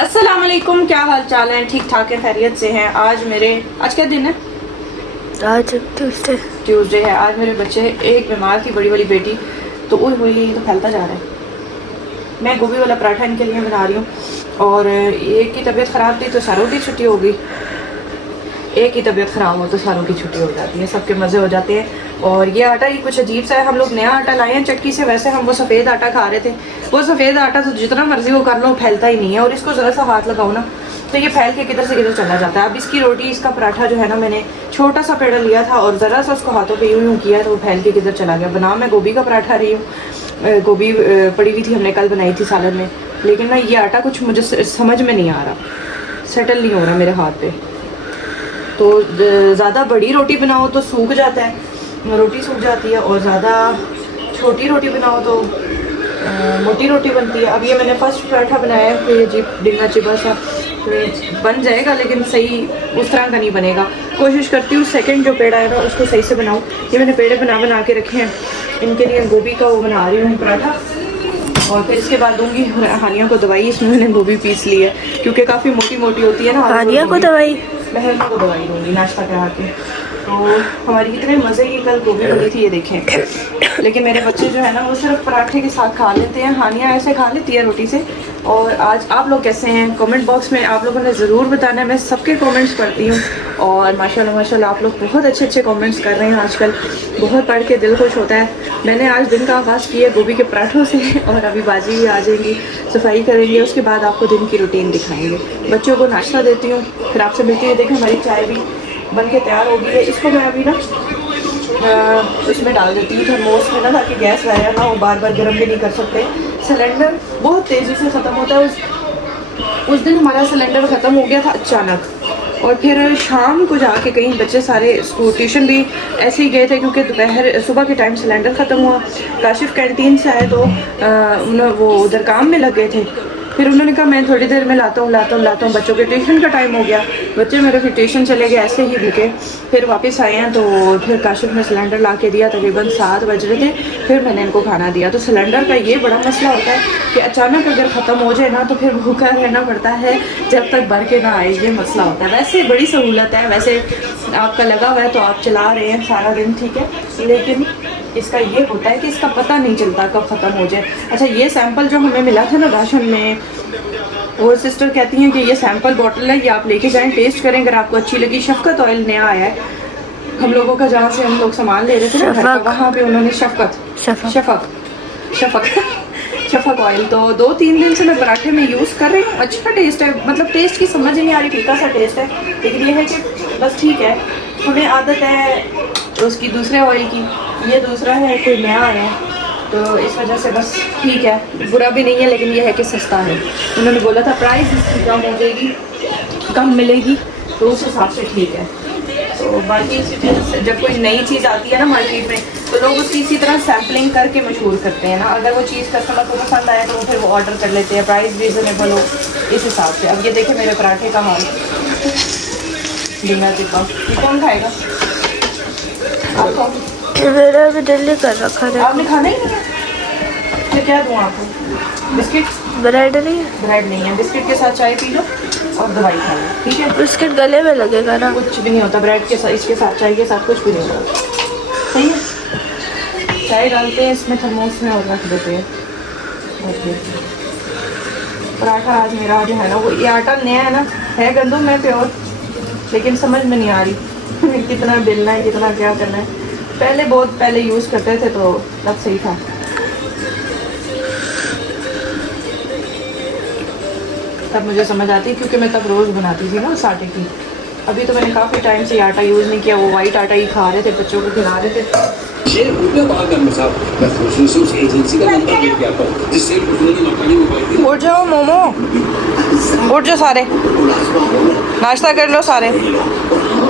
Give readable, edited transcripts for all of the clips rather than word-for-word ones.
अस्सलाम वालेकुम, क्या हाल चाल है? ठीक ठाक है, खैरियत से हैं। आज क्या दिन है? आज ट्यूसडे है। आज मेरे बच्चे, एक बीमार थी बड़ी वाली बेटी, तो हुई ये तो फैलता जा रहा है। मैं गोभी वाला पराठा इनके लिए बना रही हूँ, और एक की तबीयत ख़राब थी तो सारों की छुट्टी हो गई। एक की तबीयत ख़राब हो तो सारों की छुट्टी हो जाती है, सबके मज़े हो जाते हैं। और ये आटा ही कुछ अजीब सा है, हम लोग नया आटा लाए हैं चक्की से। वैसे हम वो सफ़ेद आटा खा रहे थे, वो सफ़ेद आटा तो जितना मर्जी वो कर लो फैलता ही नहीं है, और इसको ज़रा सा हाथ लगाओ ना तो ये फैल के किधर से किधर चला जाता है। अब इसकी रोटी, इसका पराठा जो है ना, मैंने छोटा सा पेड़ा लिया था और ज़रा सा उसको हाथों पे यूँ किया तो वो फैल के किधर चला गया। बना मैं गोभी का पराठा रही हूँ, गोभी पड़ी हुई थी, हमने कल बनाई थी सालन में, लेकिन ना ये आटा कुछ मुझे समझ में नहीं आ रहा, सेटल नहीं हो रहा मेरे हाथ पे। तो ज़्यादा बड़ी रोटी बनाओ तो सूख जाता है, रोटी सूख जाती है, और ज़्यादा छोटी रोटी बनाओ तो मोटी रोटी बनती है। अब ये मैंने फर्स्ट पराठा बनाया है, तो ये डिंगा चिबा सा तो बन जाएगा, लेकिन सही उस तरह का नहीं बनेगा। कोशिश करती हूँ सेकंड जो पेड़ा है ना उसको सही से बनाऊँ। ये मैंने पेड़े बना के रखे हैं, इनके लिए गोभी का वो बना रही हूँ पराठा, और फिर इसके बाद दूंगी हानिया को दवाई। इसमें मैंने गोभी पीस ली है क्योंकि काफ़ी मोटी मोटी होती है ना। हानिया को दवाई, बहन को दवाई दूंगी नाश्ता करा के। तो हमारी कितने मज़े की कल गोभी बनी थी, ये देखें। लेकिन मेरे बच्चे जो है ना वो सिर्फ पराठे के साथ खा लेते हैं, हानिया ऐसे खा लेती है रोटी से। और आज आप लोग कैसे हैं? कमेंट बॉक्स में आप लोगों ने ज़रूर बताना है, मैं सबके कमेंट्स पढ़ती हूँ, और माशाल्लाह आप लोग बहुत अच्छे कमेंट्स कर रहे हैं आजकल, बहुत पढ़ के दिल खुश होता है। मैंने आज दिन का आगाज़ किया गोभी के पराठों से, और अभी बाजी भी आ जाएंगी, सफाई करेंगे, उसके बाद आपको दिन की रूटीन दिखाएंगे। बच्चों को नाश्ता देती हूँ, फिर आपसे मिलती है। देखें हमारी चाय भी बन के तैयार हो गई है। इसको मैं अभी ना उसमें डाल देती हूँ थर्मोस में ना, ताकि गैस वगैरह ना वो बार बार गर्म भी नहीं कर सकते। सिलेंडर बहुत तेज़ी से ख़त्म होता है। उस दिन हमारा सिलेंडर ख़त्म हो गया था अचानक, और फिर शाम को जाके कहीं बच्चे सारे स्कूल ट्यूशन भी ऐसे ही गए थे, क्योंकि सुबह के टाइम सिलेंडर ख़त्म हुआ। काशिफ कैंटीन से आए तो वो उधर काम में लग गए थे। फिर उन्होंने कहा मैं थोड़ी देर में लाता हूँ। बच्चों के ट्यूशन का टाइम हो गया, बच्चे मेरे फिर ट्यूशन चले गए ऐसे ही भूखे। फिर वापस आए हैं तो फिर काशिफ ने सिलेंडर ला के दिया, तकरीबन 7 बज रहे थे। फिर मैंने इनको खाना दिया। तो सिलेंडर का ये बड़ा मसला होता है कि अचानक अगर ख़त्म हो जाए ना तो फिर भूखा रहना पड़ता है जब तक भर के ना आए, ये मसला होता है। वैसे बड़ी सहूलत है, वैसे आपका लगा हुआ है तो आप चला रहे हैं सारा दिन, ठीक है, लेकिन इसका ये होता है कि इसका पता नहीं चलता कब ख़त्म हो जाए। अच्छा, ये सैंपल जो हमें मिला था ना राशन में, वो सिस्टर कहती हैं कि ये सैंपल बॉटल है, ये आप लेके जाएं, टेस्ट करें, अगर आपको अच्छी लगी। शफकत ऑयल नया आया है हम लोगों का, जहाँ से हम लोग सामान ले रहे थे ना घर का, वहाँ पे उन्होंने शफक ऑयल। तो 2-3 दिन से मैं पराठे में यूज़ कर रही हूँ। अच्छा टेस्ट है, मतलब टेस्ट की समझ ही नहीं आ रही, फीका सा टेस्ट है, लेकिन ये है कि बस ठीक है, हमें आदत है उसकी दूसरे ऑयल की, ये दूसरा है, कोई नया आया है, तो इस वजह से बस ठीक है, बुरा भी नहीं है, लेकिन ये है कि सस्ता है। उन्होंने बोला था प्राइस इसकी कम हो जाएगी, कम मिलेगी, तो उस हिसाब से ठीक है। तो बाकी जब कोई नई चीज़ आती है ना मार्केट में, तो लोग उसकी इसी तरह सैम्पलिंग करके मशहूर करते हैं ना। अगर वो चीज़ कस्टमर को पसंद आए तो वो फिर वो ऑर्डर कर लेते हैं, प्राइस रीज़नेबल हो इस हिसाब से। अब ये देखें मेरे पराठे का हाल, डिंगा चिप्पा, ये कौन खाएगा? मेरा भी दिल्ली कर रखा है। आपने खाना ही नहीं है तो क्या दूँ आपको? बिस्किट? ब्रेड नहीं है? ब्रेड नहीं है, बिस्किट के साथ चाय पी लो और दवाई खा लो, ठीक है। बिस्किट गले में लगेगा ना? कुछ भी नहीं होता ब्रेड के साथ, इसके साथ चाय के साथ कुछ भी नहीं होता, सही है। चाय डालते हैं इसमें थर्मोस में और रख देते हैं। पराठा आज मेरा जो है ना, वो ये आटा नया है ना, है गंदम में प्योर, लेकिन समझ में नहीं आ रही कितना बेलना है, कितना क्या करना है। बहुत पहले यूज़ करते थे तो तब सही था। तब मुझे समझ आती, क्योंकि मैं तब रोज़ बनाती थी ना उस आटे की। अभी तो मैंने काफ़ी टाइम से आटा यूज़ नहीं किया, वो वाइट आटा ही खा रहे थे, बच्चों को खिला रहे थे। उठ जाओ मोमो, उठ जाओ सारे, नाश्ता कर लो सारे,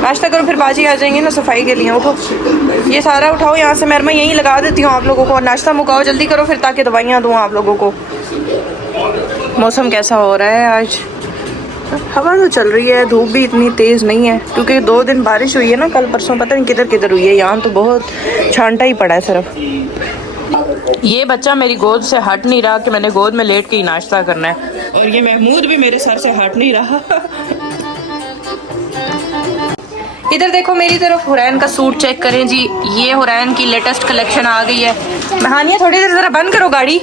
नाश्ता करो, फिर बाजी आ जाएंगी ना सफाई के लिए। उठो, ये सारा उठाओ यहाँ से, मैं यहीं लगा देती हूँ आप लोगों को। नाश्ता मुकाओ जल्दी करो फिर, ताकि दवाइयाँ दूँ आप लोगों को। मौसम कैसा हो रहा है आज? हवा तो चल रही है, धूप भी इतनी तेज़ नहीं है, क्योंकि 2 दिन बारिश हुई है ना, कल परसों पता नहीं किधर किधर हुई है। यहाँ तो बहुत छांटा ही पड़ा है सिर्फ। ये बच्चा मेरी गोद से हट नहीं रहा कि मैंने गोद में लेट के ही नाश्ता करना है, और ये महमूद भी मेरे सर से हट नहीं रहा। इधर देखो मेरी तरफ, हुरैन का सूट चेक करें जी। ये हुरैन की लेटेस्ट कलेक्शन आ गई है। हानिया थोड़ी देर ज़रा बंद करो गाड़ी।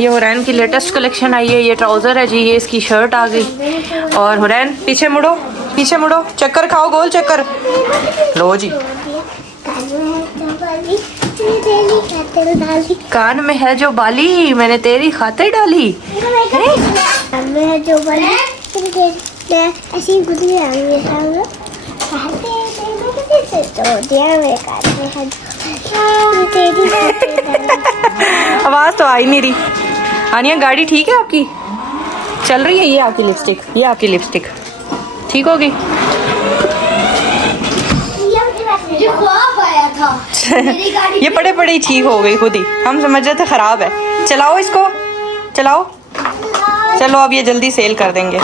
ये हुरैन की लेटेस्ट कलेक्शन आई है। ये ट्राउज़र है जी, ये इसकी शर्ट आ गई। और हुरैन पीछे मुड़ो, पीछे मुड़ो, चक्कर खाओ, गोल चक्कर लो जी। कान में है जो बाली मैंने तेरी खातिर डाली। कान में है जो बाली ऐसी गुजरी आ गई है। आवाज तो आ ही नहीं रही। आनिया गाड़ी ठीक है आपकी, चल रही है? ये आपकी लिपस्टिक, ये आपकी लिपस्टिक ठीक होगी। जो ख्वाब आया था मेरी गाड़ी ये पड़े पड़े ही ठीक हो गई खुद ही, हम समझ रहे थे खराब है। चलाओ इसको, चलाओ। चलो अब ये जल्दी सेल कर देंगे।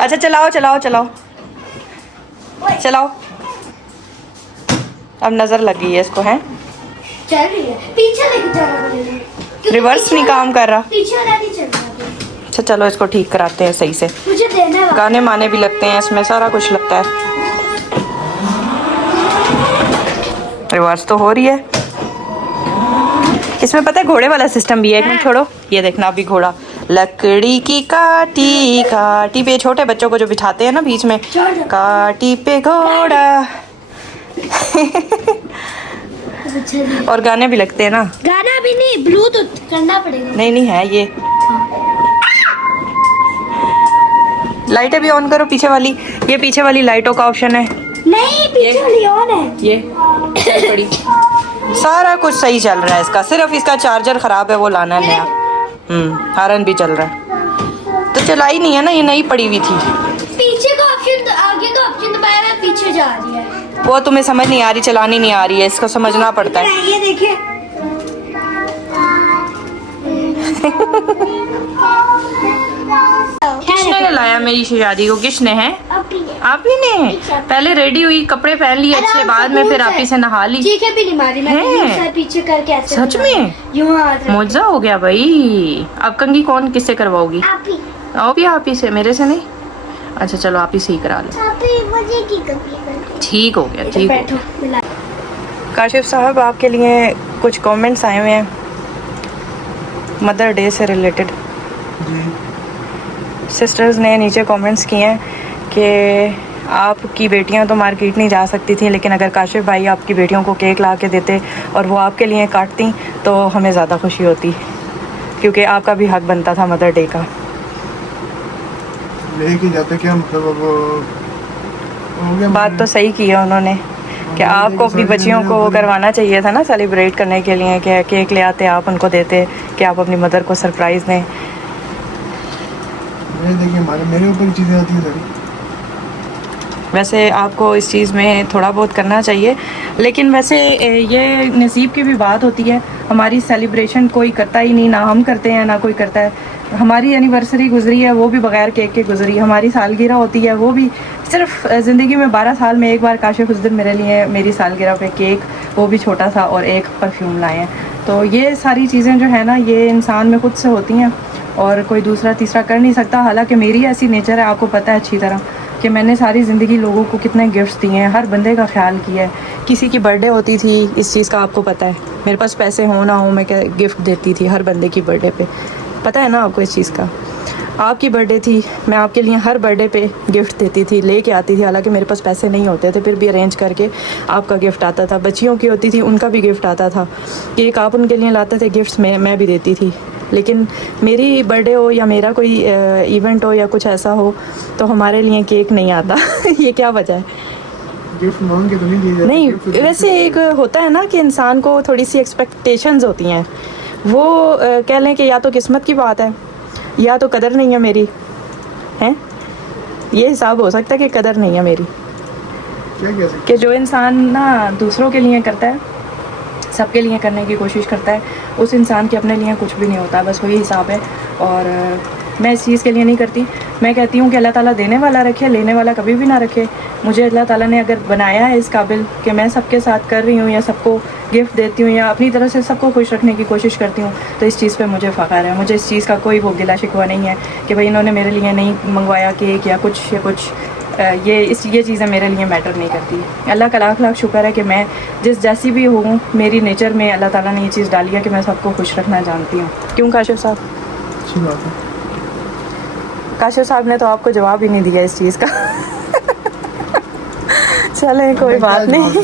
अच्छा चलाओ चलाओ चलाओ चलाओ। अब नजर लग गई है इसको, है चल रही है, पीछे लेके जाना पड़ेगा क्योंकि रिवर्स नहीं काम कर रहा। पीछे वाला नहीं चल रहा। अच्छा चलो इसको ठीक कराते हैं सही से। मुझे देना है। गाने माने भी लगते हैं इसमें, सारा कुछ लगता है। रिवर्स तो हो रही है इसमें, पता है घोड़े वाला सिस्टम भी है। एक मिनट छोड़ो, ये देखना अभी घोड़ा लकड़ी की काटी काटी पे, छोटे बच्चों को जो बिठाते हैं ना बीच में, काटी पे घोड़ा। और गाने भी लगते हैं ना। गाना भी नहीं, ब्लूटूथ करना पड़ेगा। नहीं नहीं है ये। लाइटें भी ऑन करो पीछे वाली, ये पीछे वाली लाइटों का ऑप्शन है। नहीं पीछे वाली ऑन है। ये थोड़ी सारा कुछ सही चल रहा है इसका, सिर्फ इसका चार्जर खराब है, वो लाना है नया। हॉर्न भी चल रहा है। तो चलाई नहीं है ना, ये नई पड़ी हुई थी। पीछे का ऑप्शन, आगे का ऑप्शन दबाया हुआ, पीछे जा रही है। वो तुम्हें समझ नहीं आ रही, चलानी नहीं आ रही है, इसको समझना पड़ता है। ये देखिए किसने लाया मेरी शादी को? किसने है? आप ही ने। पहले रेडी हुई, कपड़े पहन लिए अच्छे, बाद में फिर आप ही से नहा ली। चीखें भी नहीं मारी मैंने, पीछे करके ऐसे। सच में मौजा हो गया भाई। अब कंघी कौन किससे करवाओगी? आप ही से, मेरे से नहीं। अच्छा चलो आप ही से ही करा लो। ठीक हो गया, ठीक हो गया। काशिफ साहब आपके लिए कुछ कमेंट्स आए हुए हैं मदर डे से रिलेटेड। सिस्टर्स ने नीचे कमेंट्स किए हैं कि आपकी बेटियां तो मार्केट नहीं जा सकती थी, लेकिन अगर काशिफ भाई आपकी बेटियों को केक ला के देते और वो आपके लिए काटती तो हमें ज़्यादा खुशी होती, क्योंकि आपका भी हक बनता था मदर डे का। लेके जाते क्या मतलब, बात तो सही की है उन्होंने कि आपको अपनी बच्चियों को करवाना चाहिए था ना सेलिब्रेट करने के लिए, कि केक ले आते, आप उनको देते, कि आप अपनी मदर को सरप्राइज़ दें। देखिए मेरे ऊपर चीज़ें आती हैं सारी। वैसे आपको इस चीज़ में थोड़ा बहुत करना चाहिए, लेकिन वैसे ये नसीब की भी बात होती है। हमारी सेलिब्रेशन कोई करता ही नहीं, ना हम करते हैं ना कोई करता है। हमारी एनिवर्सरी गुजरी है वो भी बगैर केक के गुजरी। हमारी सालगिरह होती है वो भी सिर्फ ज़िंदगी में 12 साल में एक बार काशिफ उस दिन मेरे लिए मेरी सालगिरह पे केक, वो भी छोटा सा, और एक परफ्यूम लाए हैं। तो ये सारी चीज़ें जो है ना, ये इंसान में खुद से होती हैं और कोई दूसरा तीसरा कर नहीं सकता। हालांकि मेरी ऐसी नेचर है, आपको पता है अच्छी तरह, कि मैंने सारी ज़िंदगी लोगों को कितने गिफ्ट्स दिए हैं, हर बंदे का ख्याल किया है। किसी की बर्थडे होती थी, इस चीज़ का आपको पता है, मेरे पास पैसे हो ना हो मैं क्या गिफ्ट देती थी हर बंदे की बर्थडे पे, पता है ना आपको इस चीज़ का। आपकी बर्थडे थी, मैं आपके लिए हर बर्थडे पे गिफ्ट देती थी, लेके आती थी, हालांकि मेरे पास पैसे नहीं होते थे, फिर भी अरेंज करके आपका गिफ्ट आता था। बच्चियों की होती थी, उनका भी गिफ्ट आता था, केक आप उनके लिए लाते थे, गिफ्ट्स मैं भी देती थी। लेकिन मेरी बर्थडे हो या मेरा कोई इवेंट हो या कुछ ऐसा हो तो हमारे लिए केक नहीं आता। ये क्या वजह है? गिफ्ट मांग के तो नहीं दिए जाते। नहीं, वैसे एक होता है ना कि इंसान को थोड़ी सी एक्सपेक्टेशंस होती हैं, वो कह लें कि या तो किस्मत की बात है या तो कदर नहीं है मेरी, हैं? ये हिसाब हो सकता है कि कदर नहीं है मेरी, क्या कह सकते कि जो इंसान ना दूसरों के लिए करता है, सबके लिए करने की कोशिश करता है, उस इंसान के अपने लिए कुछ भी नहीं होता, बस वही हिसाब है। और मैं इस चीज़ के लिए नहीं करती। मैं कहती हूँ कि अल्लाह ताला देने वाला रखे, लेने वाला कभी भी ना रखे। मुझे अल्लाह ताला ने अगर बनाया है इस काबिल कि मैं सबके साथ कर रही हूँ या सबको गिफ्ट देती हूँ या अपनी तरह से सबको खुश रखने की कोशिश करती हूँ, तो इस चीज़ पे मुझे फ़ख्र है। मुझे इस चीज़ का कोई वो गिला शिकवा नहीं है कि भाई इन्होंने मेरे लिए नहीं मंगवाया केक या कुछ ये चीज़ें मेरे लिए मैटर नहीं करती। अल्लाह का लाख लाख शुक्र है कि मैं जैसी भी हूँ, मेरी नेचर में अल्लाह ताला ने ये चीज़ डाली है कि मैं सबको खुश रखना जानती हूँ। क्यों काशिफ साहब? अच्छी बात है। काशिफ साहब ने तो आपको जवाब ही नहीं दिया इस चीज़ का। चलें कोई बात नहीं,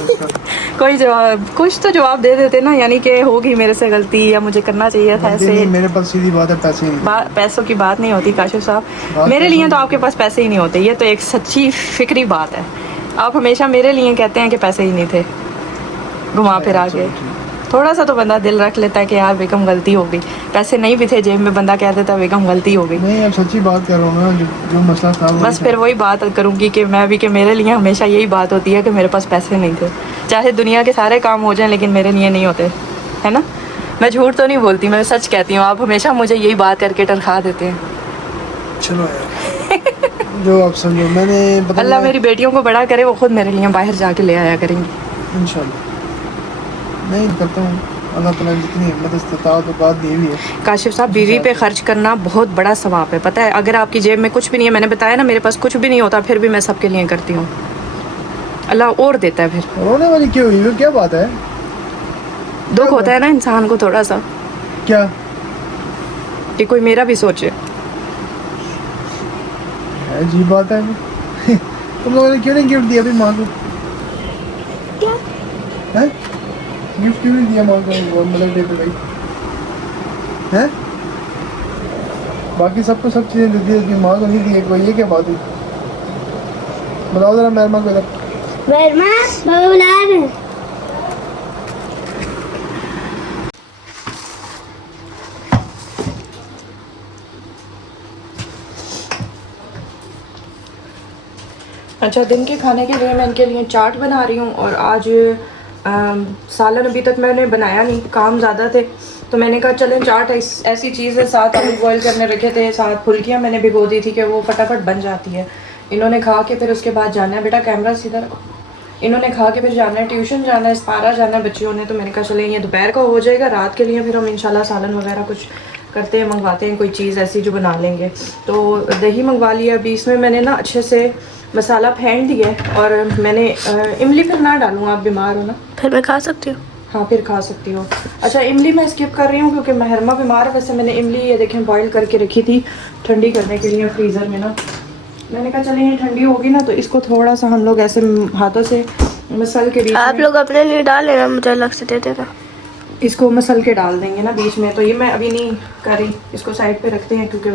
कोई जवाब कुछ तो जवाब दे देते ना, यानी कि होगी मेरे से गलती या मुझे करना चाहिए था ऐसे। मेरे पास सीधी बात है, पैसे नहीं। पैसों की बात नहीं होती काशिफ साहब, मेरे लिए तो आपके पास पैसे ही नहीं होते। ये तो एक सच्ची फिक्री बात है। आप हमेशा मेरे लिए कहते हैं कि पैसे ही नहीं थे, घुमा फिरा के। थोड़ा सा तो बंदा दिल रख लेता है कि यार बेगम गलती हो गई, पैसे नहीं भी थे जेब में, बंदा कह देता बेगम गलती हो गई। नहीं, अब सच्ची बात कर रहा हूँ ना, जो मसला था बस फिर वही बात करूँगी कि मैं भी, कि मेरे लिए हमेशा यही बात होती है कि मेरे पास पैसे नहीं थे। चाहे दुनिया के सारे काम हो जाएं लेकिन मेरे लिए नहीं होते, है ना। मैं झूठ तो नहीं बोलती, मैं सच कहती हूँ। आप हमेशा मुझे यही बात करके टरखा देते हैं। चलो यार जो आप समझो। मैंने अल्लाह मेरी बेटियों को बड़ा करे, वो खुद मेरे लिए बाहर जाके ले आया करेंगी इंशाल्लाह। नहीं करता हूँ, अल्लाह ताला जितनी हिम्मत इस्तिताअत और बात दी हुई है। काशिफ साहब, बीवी पे खर्च करना बहुत बड़ा सवाब है, पता है। अगर आपकी जेब में कुछ भी नहीं है, मैंने बताया ना मेरे पास कुछ भी नहीं होता, फिर भी मैं सबके लिए करती हूँ। अल्लाह और देता है। फिर रोने वाली क्यों हुई? क्या बात है? दुख होता है ना इंसान को थोड़ा सा, क्या कि कोई मेरा भी सोचे। अजीब बात है। तुम लोगों ने क्यों नहीं गिफ्ट दिया अभी माँ को? क्या है? गिफ्ट क्यों नहीं दिया माँ को मदर डे पे भाई? हैं? बाकी सबको सब चीज़ें दे दी, उसकी माँ को नहीं दी। कोई ये क्या बात हुई? बताओ जरा मेहरमा को इधर। वर्मा बाबा बुला रहे हैं। अच्छा, दिन के खाने के लिए मैं इनके लिए चाट बना रही हूँ। और आज सालन अभी तक मैंने बनाया नहीं, काम ज़्यादा थे, तो मैंने कहा चलें चाट ऐसी चीज़ है। 7 आलू बॉईल करने रखे थे, 7 फुल्कियाँ मैंने भिगो दी थी कि वो फटाफट बन जाती है। इन्होंने खा के फिर उसके बाद जाना है, बेटा कैमरा सीधा रखो। इन्होंने खा के फिर जाना है, ट्यूशन जाना है, इस्पारा जाना है बच्चियों ने। तो मैंने कहा चलें ये दोपहर का हो जाएगा, रात के लिए फिर हम इंशाल्लाह सालन वगैरह कुछ करते हैं, मंगवाते हैं कोई चीज़ ऐसी जो बना लेंगे। तो दही मंगवा लिया। अभी इसमें मैंने ना अच्छे से मसाला फेंट दिया है। और मैंने इमली फिर ना डालूँ, आप बीमार हो ना। फिर मैं खा सकती हूँ? हाँ फिर खा सकती हो। अच्छा, इमली मैं स्किप कर रही हूँ क्योंकि महरमा बीमार है। वैसे मैंने इमली ये देखें बॉईल करके रखी थी ठंडी करने के लिए फ्रीज़र में ना। मैंने कहा चलिए ये ठंडी होगी ना, तो इसको थोड़ा सा हम लोग ऐसे हाथों से मसल के बीच आप में, लोग अपने लिए डाल लेना, मुझे अलग से दे देना। इसको मसल के डाल देंगे ना बीच में। तो ये मैं अभी नहीं कर रही, इसको साइड पे रखते हैं क्योंकि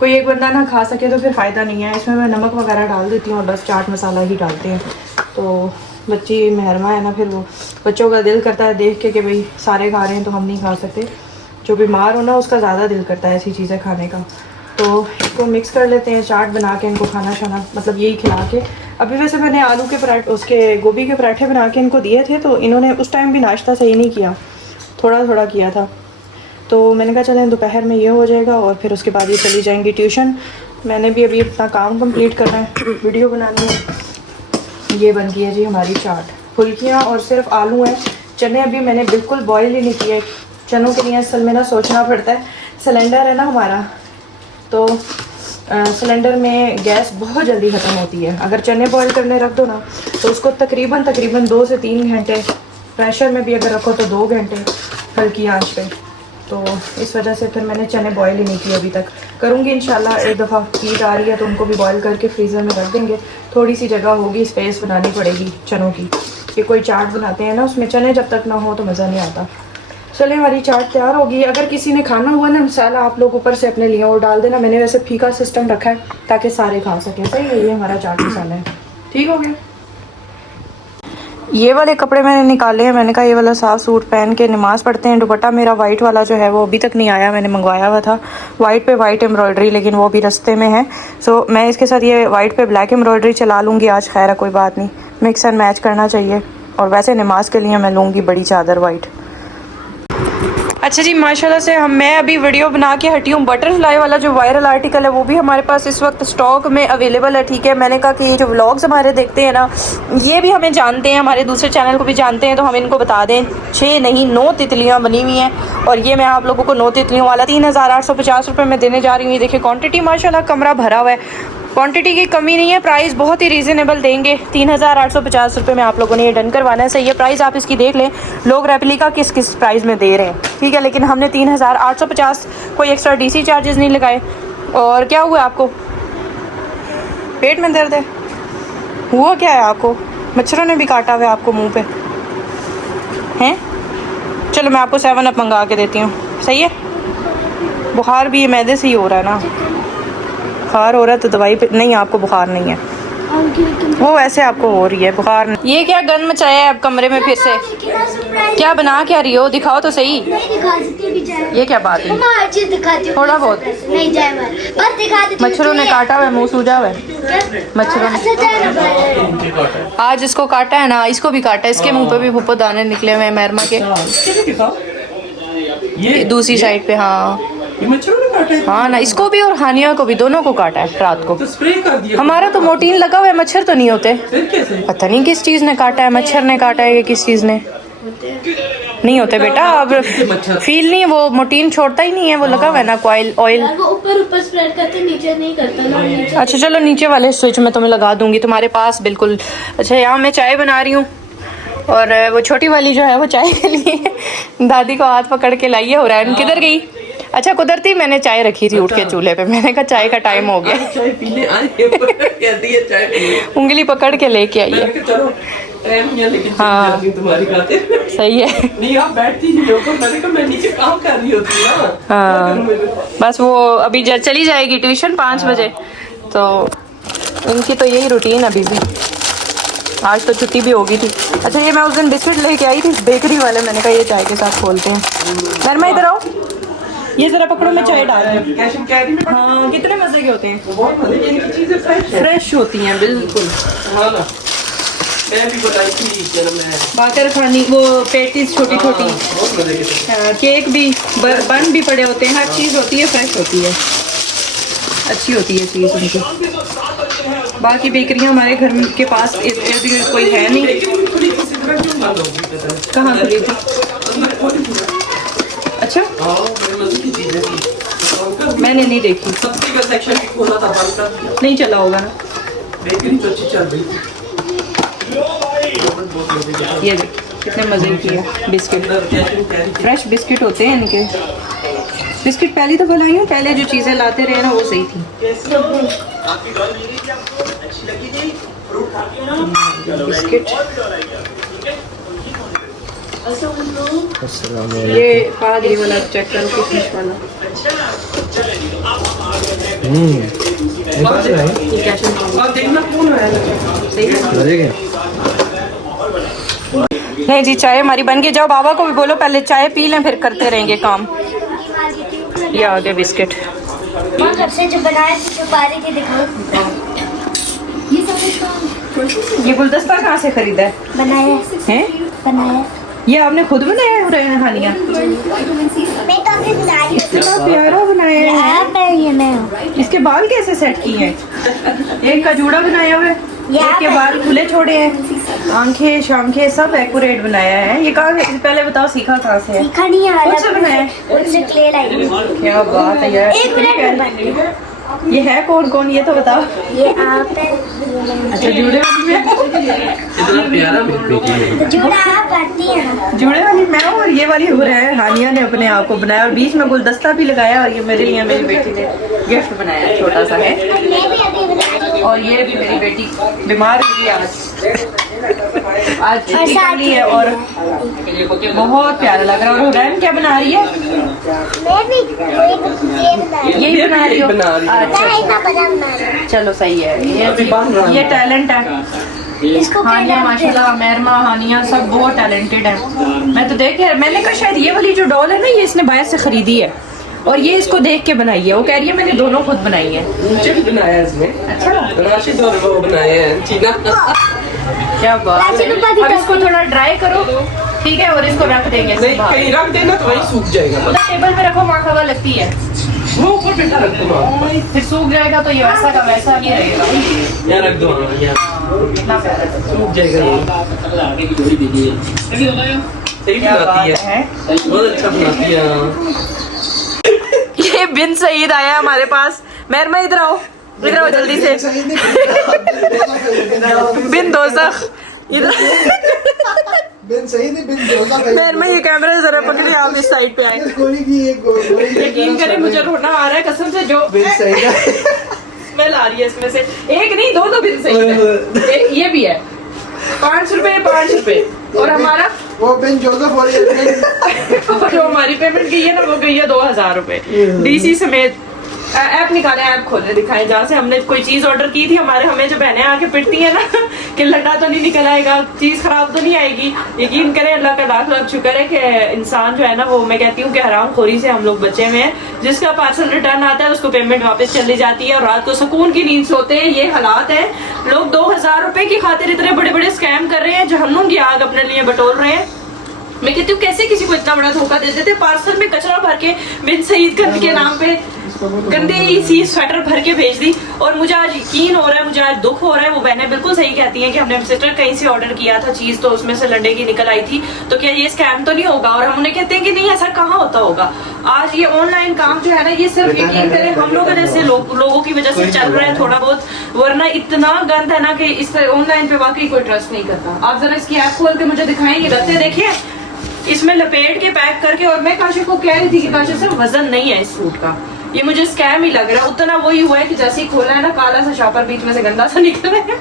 कोई एक बंदा ना खा सके तो फिर फ़ायदा नहीं है। इसमें मैं नमक वगैरह डाल देती हूँ और बस चाट मसाला ही डालते हैं। तो बच्ची महरमा है ना, फिर वो बच्चों का दिल करता है देख के कि भाई सारे खा रहे हैं तो हम नहीं खा सकते। जो बीमार हो ना उसका ज़्यादा दिल करता है ऐसी चीज़ें खाने का। तो इसको मिक्स कर लेते हैं, चाट बना के इनको खाना शाना मतलब यही खिला के। अभी वैसे मैंने आलू के पराठे, उसके गोभी के पराठे बना के इनको दिए थे, तो इन्होंने उस टाइम भी नाश्ता सही नहीं किया, थोड़ा थोड़ा किया था। तो मैंने कहा चलें दोपहर में ये हो जाएगा और फिर उसके बाद ये चली जाएंगी ट्यूशन। मैंने भी अभी अपना काम कंप्लीट करना है, वीडियो बनानी है। ये बन गई है जी हमारी चाट। फुल्कियाँ और सिर्फ आलू हैं, चने अभी मैंने बिल्कुल बॉयल ही नहीं किए। चनों के लिए असल में ना सोचना पड़ता है। सिलेंडर है ना हमारा, तो सिलेंडर में गैस बहुत जल्दी ख़त्म होती है। अगर चने बॉयल करने रख दो ना तो उसको तकरीबन 2 से 3 घंटे, प्रेशर में भी अगर रखो तो 2 घंटे हल्की आंच पे। तो इस वजह से फिर मैंने चने बॉयल ही नहीं किए अभी तक। करूँगी इंशाल्लाह। एक दफ़ा ईद आ रही है तो उनको भी बॉयल करके फ्रीज़र में रख देंगे। थोड़ी सी जगह होगी, स्पेस बनानी पड़ेगी चनों की, कि कोई चाट बनाते हैं ना उसमें चने जब तक ना हो तो मज़ा नहीं आता। चलिए हमारी चाट तैयार होगी। अगर किसी ने खाना हुआ ना मसाला, आप लोग ऊपर से अपने लिए और डाल देना। मैंने वैसे फीका सिस्टम रखा है ताकि सारे खा सकें। सही है, ये हमारा चाट मसाला है। ठीक हो गया। ये वाले कपड़े मैंने निकाले हैं। मैंने कहा ये वाला साफ सूट पहन के नमाज़ पढ़ते हैं। दुपट्टा मेरा वाइट वाला जो है वो अभी तक नहीं आया, मैंने मंगवाया हुआ था वाइट पे वाइट एम्ब्रॉयडरी, लेकिन वो भी रास्ते में है। सो मैं इसके साथ ये वाइट पे ब्लैक एम्ब्रॉयडरी चला लूँगी आज। खैर है, कोई बात नहीं, मिक्स एंड मैच करना चाहिए। और वैसे नमाज के लिए मैं लूँगी बड़ी चादर वाइट। अच्छा जी, माशाल्लाह से मैं अभी वीडियो बना के हटी हूँ। बटरफ्लाई वाला जो वायरल आर्टिकल है वो भी हमारे पास इस वक्त स्टॉक में अवेलेबल है। ठीक है, मैंने कहा कि ये जो व्लॉग्स हमारे देखते हैं ना, ये भी हमें जानते हैं, हमारे दूसरे चैनल को भी जानते हैं, तो हम इनको बता दें 6 नहीं 9 तितलियाँ बनी हुई हैं। और ये मैं आप लोगों को 9 तितलियों वाला 3850 रुपये में देने जा रही हूँ। ये देखिए क्वान्टिटी माशाल्लाह कमरा भरा हुआ है, क्वांटिटी की कमी नहीं है। प्राइस बहुत ही रीज़नेबल देंगे, 3850 रुपये में आप लोगों ने ये डन करवाना है। सही है, प्राइस आप इसकी देख लें, लोग रेप्लिका किस किस प्राइस में दे रहे हैं। ठीक है, लेकिन हमने 3850, कोई एक्स्ट्रा डीसी चार्जेस नहीं लगाए। और क्या हुआ आपको, पेट में दर्द है? हुआ क्या है आपको? मच्छरों ने भी काटा हुआ है आपको मुँह पे हैं? चलो मैं आपको 7 अप मंगा के देती हूँ। सही है, बुखार भी मैदे से ही हो रहा है ना, बुखार हो रहा है तो दवाई पे नहीं, आपको बुखार नहीं है, वो वैसे आपको हो रही है बुखार। ये क्या गन मचाया है अब कमरे में फिर से? क्या बना क्या रही हो, दिखाओ तो सही। ये क्या बात है, थोड़ा बहुत मच्छरों ने काटा हुआ है, मुंह सूजा हुआ है मच्छरों ने। आज इसको काटा है ना, इसको भी काटा है, इसके मुंह पे भी फुप्पो दाने निकले हुए हैं मैरमा के, ये दूसरी साइड पे। हाँ मच्छरों ने काटा है? हाँ ना, इसको भी और हानिया को भी, दोनों को काटा है रात को। तो स्प्रे कर दिया। हमारा तो मोटीन लगा हुआ है, मच्छर तो नहीं होते। फिर कैसे? पता नहीं किस चीज़ ने काटा है, मच्छर ने काटा है या किस चीज़ ने, नहीं होते बेटा। अब फील नहीं, वो मोटीन छोड़ता ही नहीं है, वो लगा हुआ है ना कॉइल ऑयल। वो ऊपर स्प्रेड करते, नीचे नहीं करता ना, नीचे। अच्छा चलो, नीचे वाले स्विच में तुम्हें लगा दूंगी तुम्हारे पास बिल्कुल। अच्छा, यहाँ मैं चाय बना रही हूँ और वो छोटी वाली जो है वो चाय के लिए दादी को हाथ पकड़ के लाई है। हो रहा है, किधर गई? अच्छा कुदरती, मैंने चाय रखी थी उठ के चूल्हे पे, मैंने कहा चाय का टाइम हो गया, चाय पीने आई है, कहती है चाय पीने। उंगली पकड़ के लेके आई है। चलो लेकिन हाँ। तुम्हारी बातें सही है। नहीं, आप बैठती ही हो तो मैंने कहा मैं नीचे काम कर रही होती ना। हाँ, बस वो अभी चली जाएगी ट्यूशन 5 बजे, तो इनकी तो यही रूटीन अभी भी। आज तो छुट्टी भी होगी थी। अच्छा, ये मैं उस दिन बिस्किट लेके आई थी बेकरी वाले, मैंने कहा ये चाय के साथ खोलते हैं। नरमा इधर आओ, ये जरा पकड़ो, मैं चाय डाल रही हूँ। कैश कैरी में हाँ, कितने मजे के होते हैं, बहुत मजे की इनकी चीजें फ्रेश होती हैं बिल्कुल। हाँ ना, मैं भी बताई थी जब मैं बाकर खानी, वो पेटीज छोटी छोटी, बहुत मजे के थे। केक भी बन भी पड़े होते हैं, हर चीज़ होती है, फ्रेश होती है, अच्छी होती है चीज़ उनकी। बाकी बेकरियाँ हमारे घर के पास इर्द गिर्द कोई है नहीं। लेकिन खुली किसी तरह क्यों ना लोगी पता है? कहाँ खुली थी? अच्छा, हाँ, बड़ी मजे की चीजें थी। मैंने नहीं देखी, सब्जी का सेक्शन भी खोला था, बंद कर दिया। नहीं चला होगा ना। बेकरी तो अच्छी चल रही थी। बहुत मजे की थी। ये देख कितने मज़े की है बिस्किट, अंदर कैश कैरी फ्रेश बिस्किट होते हैं इनके। बिस्किट पहली तो लाई हूँ, पहले जो चीज़ें लाते रहे ना वो सही थी। बिस्किट ये पादरी वाला चेक करो, किशमिश वाला। ये कैसे और देखना कौन है? सही है? नहीं जी, चाय हमारी बन गई। जाओ बाबा को भी बोलो पहले चाय पी लें, फिर करते रहेंगे काम। ये आ गए बिस्किट। माँ घर से जो बनाए थे, जो पा रही थी, दिखाओ। ये गुलदस्ता कहाँ से खरीदा है? बनाया हैं? बनाया ये आपने खुद बनाया है हानिया? मैं तो अभी बना रही हूँ। कितना प्यारा बनाया है। आप है, ये मैं हूँ। इसके बाल कैसे सेट किए हैं? एक का जूड़ा बनाया हुआ है, एक के बाल खुले छोड़े हैं, आंखें शांखें सब एक्यूरेट बनाया है। ये कहाँ से, पहले बताओ सीखा कहाँ से है? सीखा नहीं है, कौन सा बनाया है? उससे क्ले लाई हूँ। क्या बात है यार, एक कितनी मिनट में प्यारी। बन गई। ये है कौन कौन, ये तो बताओ। ये आप है, अच्छा, जूड़े वाली मैं, इतना प्यारा बेटी है। तो जुड़ा आप आती है। जूड़े वाली मैं हूँ और ये वाली हो रहा है हानिया ने अपने आप को बनाया, और बीच में गुलदस्ता भी लगाया, और ये मेरे लिए मेरी बेटी ने गिफ्ट बनाया, छोटा सा है। मैं भी अभी बना रही हूँ। और ये भी मेरी बेटी बीमार हुई आज छुट्टी कर ली है, और बहुत प्यारा लग रहा है। और हुरैन क्या बना रही है? मैं भी ये बना रही हूँ। यही बना रही हो? बना रही हूँ। अच्छा, मैं इतना बड़ा बना रही हूँ। चलो सही है, ये टैलेंट है। इसको हानिया माशाल्लाह, मैरमा, हानिया सब बहुत टैलेंटेड है। मैं तो देख के, मैंने कहा शायद ये वाली जो डॉल है ना, ये इसने बाहर से खरीदी है, और ये इसको देख के बनाई है। वो कह रही है मैंने दोनों खुद बनाई है। नीचे भी बनाया इसने। अच्छा, राशिद और वो बनाए हैं चीना। क्या बात है। राशिद ऊपर की अब इसको थोड़ा ड्राई करो, ठीक है, और इसको रख देंगे नहीं कहीं रख देना तो वहीं सूख जाएगा। उधर टेबल पे रखो, वहाँ हवा लगती है, वो ऊपर बेटा रख दो वहाँ। फिर सूख जाएगा तो ये वैसा का वैसा ही रहेगा। यहाँ रख दो, हाँ यहाँ कितना प्यारा है। सूख जाएगा ये। सही क्या बनाती बात है, है। बहुत अच्छा बनाती है। ये बिन सईद आया हमारे पास। मेहरमा इधर आओ जल्दी से। बिन दोज़ख इधर। बिन सही नहीं, बिन जोजा का मेहरमा ये कैमरा जरा पकड़िए, आप इस साइड पे आए। कोई की एक यकीन करें मुझे रोना आ रहा है कसम से। जो बिन सही का स्मेल आ रही है इसमें से, एक नहीं दो बिन सईद है। ये भी है 5 रुपए और हमारा वो बिन जोसेफ वाली है। जो हमारी पेमेंट गई है ना वो गई है 2000 रुपए डीसी समेत। ऐप निकाले, ऐप खोले दिखाएं जहाँ से हमने कोई चीज ऑर्डर की थी। हमें जो बहनें आके पिटती है ना कि लंडा तो नहीं निकल आएगा, चीज खराब तो नहीं आएगी। यकीन करें अल्लाह का लाख लाख शुक्र है कि इंसान जो है ना वो, मैं कहती हूँ कि हराम खोरी से हम लोग बचे हुए हैं। जिसका पार्सल रिटर्न आता है उसको पेमेंट वापस चली जाती है और रात को सुकून की नींद सोते हैं। ये हालात है। लोग 2000 रुपए की खातिर इतने बड़े बड़े स्कैम कर रहे हैं, जहन्नुम की आग अपने लिए बटोर रहे हैं। मैं कहती हूँ कैसे किसी को इतना बड़ा धोखा दे देते। पार्सल में कचरा भर के बिन सईद के नाम पे गंदी सी स्वेटर भर के भेज दी। और मुझे आज यकीन हो रहा है, मुझे आज दुख हो रहा है। वो बहनें बिल्कुल सही कहती हैं कि हमने सिस्टर कहीं से ऑर्डर किया था चीज, तो उसमें से लंडे की निकल आई थी, तो क्या ये स्कैम तो नहीं होगा? और हम उन्हें कहते हैं कि नहीं ऐसा कहाँ होता होगा। आज ये ऑनलाइन काम जो है ना, ये सिर्फ यकीन करें हम लोग जैसे लोगों की वजह से चल रहा है थोड़ा बहुत, वरना इतना गंद है ना कि इस ऑनलाइन पे वाकई कोई ट्रस्ट नहीं करता। आप जरा इसकी ऐप खोल के मुझे दिखाएं, ये गत्ते देखिए, इसमें लपेट के पैक करके। और मैं काशिफ को कह रही थी कि काशिफ सिर्फ वजन नहीं है इस सूट का, ये मुझे स्कैम ही लग रहा है। उतना वही हुआ है कि जैसे ही खोला है ना, काला सा शॉपर बीच में से गंदा सा निकल है।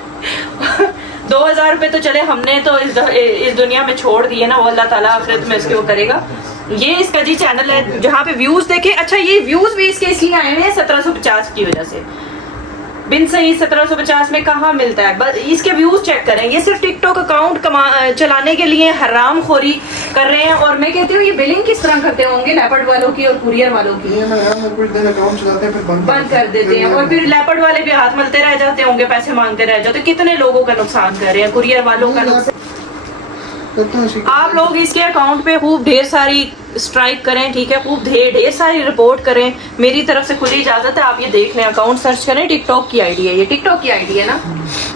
2000 रुपए तो चले हमने तो इस दुनिया में छोड़ दिए ना, वो अल्लाह ताला आखिरत में इसके वो करेगा। ये इसका जी चैनल है जहाँ पे व्यूज देखे। अच्छा ये व्यूज भी इसके इसलिए आए हैं 1750 की वजह से। बिन सही 1750 में कहाँ मिलता है? बस इसके व्यूज चेक करें। ये सिर्फ टिकटॉक अकाउंट चलाने के लिए हराम खोरी कर रहे हैं। और मैं कहती हूँ ये बिलिंग किस तरह करते होंगे लेपर्ड वालों की और कुरियर वालों की? कुछ दिन अकाउंट चलाते हैं फिर बंद कर देते हैं और फिर लेपर्ड वाले भी हाथ मलते रह जाते होंगे, पैसे मांगते रह जाते। कितने लोगों का नुकसान कर रहे हैं, कुरियर वालों का नुकसान। आप लोग इसके अकाउंट पे खूब ढेर सारी स्ट्राइक करें, ठीक है, खूब ढेर सारी रिपोर्ट करें। मेरी तरफ से खुली इजाजत है, आप ये देख लें, अकाउंट सर्च करें। टिकटॉक की आईडी है, ये टिकटॉक की आईडी है ना,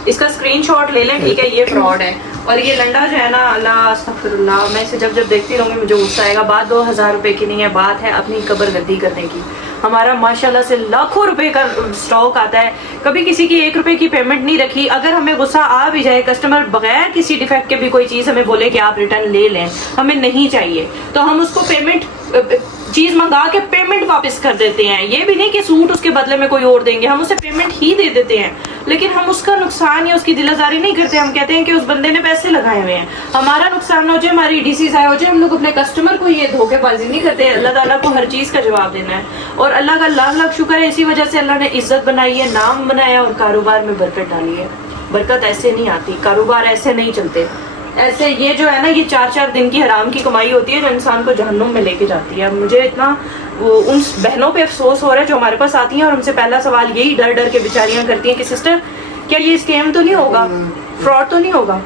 इसका स्क्रीनशॉट ले लें, ठीक है। ये फ्रॉड है। और ये लंडा जो है ना, अल्लाह अस्तगफिरुल्लाह, मैं इसे जब देखती रहूंगी मुझे गुस्सा आएगा। बात 2000 रुपए की नहीं है, बात है अपनी कब्र गद्दी करने की। हमारा माशाल्लाह से लाखों रुपए का स्टॉक आता है, कभी किसी की 1 रुपए की पेमेंट नहीं रखी। अगर हमें गुस्सा आ भी जाए, कस्टमर बगैर किसी डिफेक्ट के भी कोई चीज़ हमें बोले कि आप रिटर्न ले लें, हमें नहीं चाहिए, तो हम उसको पेमेंट चीज मंगा के पेमेंट वापस कर देते हैं। ये भी नहीं कि सूट उसके बदले में कोई और देंगे, हम उसे पेमेंट ही दे देते हैं। लेकिन हम उसका नुकसान या उसकी दिलाजारी नहीं करते। हम कहते हैं कि उस बंदे ने पैसे लगाए हुए हैं, हमारा नुकसान हो जाए, हमारी डीसी जाए हो जाए। हम लोग अपने कस्टमर को ये धोखेबाजी नहीं करते। अल्लाह ताला को हर चीज का जवाब देना है और अल्लाह का लाख लाख शुक्र है। इसी वजह से अल्लाह ने इज्जत बनाई है, नाम बनाया और कारोबार में बरकत डाली है। बरकत ऐसे नहीं आती, कारोबार ऐसे नहीं चलते। ऐसे ये जो है ना, ये 4-4 दिन की हराम की कमाई होती है जो इंसान को जहन्नुम में लेके जाती है। मुझे इतना उन बहनों पे अफसोस हो रहा है जो हमारे पास आती हैं और उनसे पहला सवाल यही डर डर के बेचारियां करती हैं कि सिस्टर क्या ये स्कैम तो नहीं होगा, फ्रॉड तो नहीं होगा।